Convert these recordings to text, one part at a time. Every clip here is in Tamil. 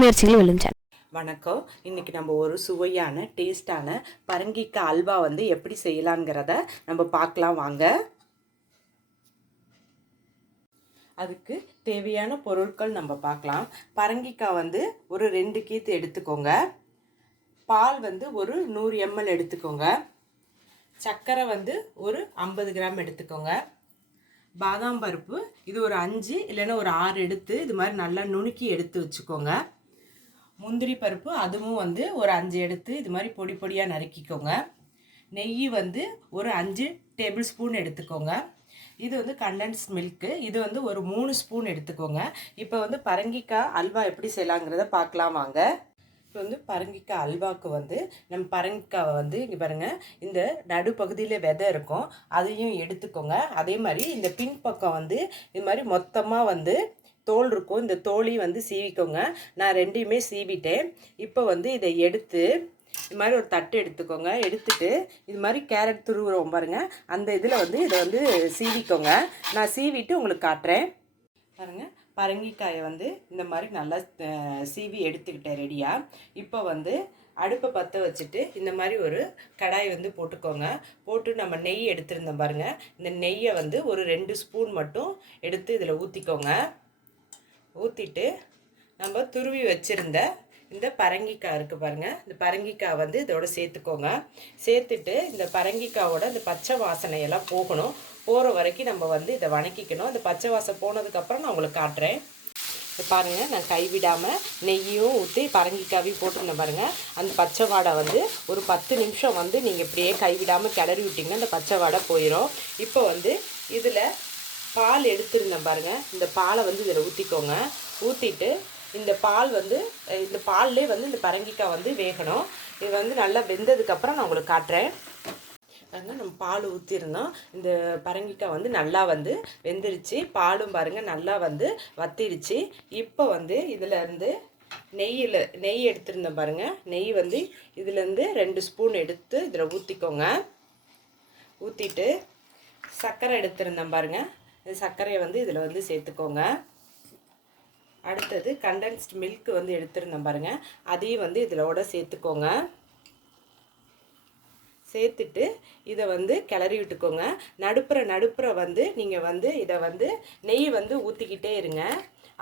முயற்சிகள் விழுந்தன வணக்கம். இன்னைக்கு நம்ம ஒரு சுவையான டேஸ்டான பரங்கிக்காய் அல்வா வந்து எப்படி செய்யலாங்கிறத நம்ம பார்க்கலாம் வாங்க. அதுக்கு தேவையான பொருட்கள் நம்ம பார்க்கலாம். பரங்கிக்காய் வந்து ஒரு ரெண்டு கீத்து எடுத்துக்கோங்க. பால் வந்து ஒரு நூறு எம்எல் எடுத்துக்கோங்க. சர்க்கரை வந்து ஒரு ஐம்பது கிராம் எடுத்துக்கோங்க. பாதாம் பருப்பு இது ஒரு அஞ்சு இல்லைன்னா ஒரு ஆறு எடுத்து இது மாதிரி நல்லா நுணுக்கி எடுத்து வச்சுக்கோங்க. முந்திரி பருப்பு அதுவும் வந்து ஒரு அஞ்சு எடுத்து இது மாதிரி பொடி பொடியாக நறுக்கிக்கோங்க. நெய் வந்து ஒரு அஞ்சு டேபிள் ஸ்பூன் எடுத்துக்கோங்க. இது வந்து கண்டன்ஸ் மில்க்கு இது வந்து ஒரு மூணு ஸ்பூன் எடுத்துக்கோங்க. இப்போ வந்து பரங்கிக்காய் அல்வா எப்படி செய்யலாங்கிறத பார்க்கலாம் வாங்க. இப்போ வந்து பரங்கிக்காய் அல்வாவுக்கு வந்து நம்ம பரங்கிக்காவை வந்து இங்கே பாருங்கள் இந்த நடுப்பகுதியில் விதை இருக்கும் அதையும் எடுத்துக்கோங்க. அதே மாதிரி இந்த பின்பக்கம் வந்து இது மாதிரி மொத்தமாக வந்து தோல் இருக்கும். இந்த தோலையும் வந்து சீவிக்கோங்க. நான் ரெண்டையுமே சீவிட்டேன். இப்போ வந்து இதை எடுத்து இது மாதிரி ஒரு தட்டு எடுத்துக்கோங்க. எடுத்துட்டு இது மாதிரி கேரட் துருவுறோம் பாருங்கள் அந்த இதில் வந்து இதை வந்து சீவிக்கோங்க. நான் சீவிட்டு உங்களுக்கு காட்டுறேன். பாருங்கள் பரங்கிக்காயை வந்து இந்த மாதிரி நல்லா சீவி எடுத்துக்கிட்டேன் ரெடியாக இப்போ வந்து அடுப்பை பற்ற வச்சுட்டு இந்த மாதிரி ஒரு கடாய் வந்து போட்டுக்கோங்க. போட்டு நம்ம நெய் எடுத்திருந்தோம் பாருங்கள் இந்த நெய்யை வந்து ஒரு ரெண்டு ஸ்பூன் மட்டும் எடுத்து இதில் ஊற்றிக்கோங்க ஊற்றிட்டு நம்ம துருவி வச்சுருந்த இந்த பரங்கிக்காய் இருக்குது பாருங்கள் இந்த பரங்கிக்காய் வந்து இதோட சேர்த்துக்கோங்க. சேர்த்துட்டு இந்த பரங்கிக்காவோட இந்த பச்சை வாசனையெல்லாம் போகணும். போகிற வரைக்கும் நம்ம வந்து இதை வணக்கிக்கணும். இந்த பச்சை வாசம் போனதுக்கப்புறம் நான் உங்களுக்கு காட்டுறேன். பாருங்கள் நான் கைவிடாமல் நெய்யும் ஊற்றி பரங்கிக்காவையும் போட்டிருந்தேன் பாருங்கள் அந்த பச்சை வாடை வந்து ஒரு பத்து நிமிஷம் வந்து நீங்கள் இப்படியே கைவிடாமல் கிளறி விட்டிங்கன்னா அந்த பச்சை வாடை போயிடும் இப்போ வந்து இதில் பால் எடுத்துருந்தேன் பாருங்கள் இந்த பாலை வந்து இதில் ஊற்றிக்கோங்க ஊற்றிட்டு இந்த பால் வந்து இந்த பால்லே வந்து இந்த பரங்கிக்காய் வந்து வேகணும். இது வந்து நல்லா வெந்ததுக்கப்புறம் நான் உங்களுக்கு காட்டுறேன். அதனால் நம்ம பால் ஊற்றிருந்தோம் இந்த பரங்கிக்காய் வந்து நல்லா வந்து வெந்துருச்சு. பாலும் பாருங்கள் நல்லா வந்து வத்திருச்சு. இப்போ வந்து இதில் இருந்து நெய்யில் நெய் எடுத்துருந்தேன் பாருங்கள் நெய் வந்து இதுலேருந்து ரெண்டு ஸ்பூன் எடுத்து இதில் ஊற்றிக்கோங்க ஊற்றிட்டு சர்க்கரை எடுத்திருந்தேன் பாருங்கள் இந்த சர்க்கரையை வந்து இதில் வந்து சேர்த்துக்கோங்க. அடுத்தது கண்டென்ஸ்ட் மில்க் வந்து எடுத்திருந்தேன் பாருங்கள் அதையும் வந்து இதிலோட சேர்த்துக்கோங்க. சேர்த்துட்டு இதை வந்து கிளறி விட்டுக்கோங்க. நடுப்புற நடுப்புற வந்து நீங்கள் வந்து இதை வந்து நெய் வந்து ஊற்றிக்கிட்டே இருங்க.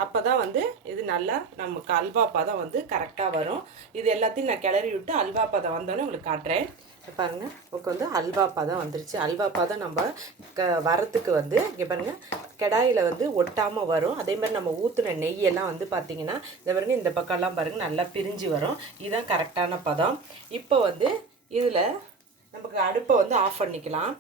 அப்போ தான் வந்து இது நல்லா நமக்கு அல்வா பதம் வந்து கரெக்டாக வரும். இது எல்லாத்தையும் நான் கிளறி விட்டு அல்வா பதம் வந்தோன்னே உங்களுக்கு காட்டுறேன். பாருங்கள் பாருங்க உங்களுக்கு வந்து அல்வா பதம் வந்துருச்சு. அல்வா பதம் நம்ம க வரத்துக்கு வந்து இங்கே பாருங்கள் கடாயில் வந்து ஒட்டாமல் வரும். அதே மாதிரி நம்ம ஊற்றுன நெய்யெல்லாம் வந்து பார்த்தீங்கன்னா இந்த பாருங்க இந்த பக்கம்லாம் பாருங்கள் நல்லா பிரிஞ்சு வரும். இதுதான் கரெக்டான பதம். இப்போ வந்து இதில் நமக்கு அடுப்பை வந்து ஆஃப் பண்ணிக்கலாம்.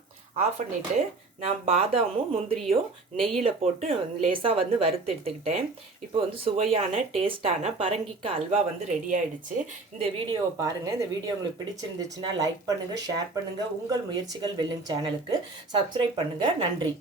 ஆஃப் பண்ணிவிட்டு நான் பாதாமும் முந்திரியும் நெய்யில் போட்டு லேசாக வந்து வறுத்து எடுத்துக்கிட்டேன். இப்போ வந்து சுவையான டேஸ்டான பரங்கிக்காய் அல்வா வந்து ரெடி ஆகிடுச்சு இந்த வீடியோவை பாருங்கள் இந்த வீடியோ உங்களுக்கு பிடிச்சிருந்துச்சுன்னா லைக் பண்ணுங்கள் ஷேர் பண்ணுங்கள் உங்கள் முயற்சிகள் வெல்லும் சேனலுக்கு சப்ஸ்கிரைப் பண்ணுங்கள் நன்றி.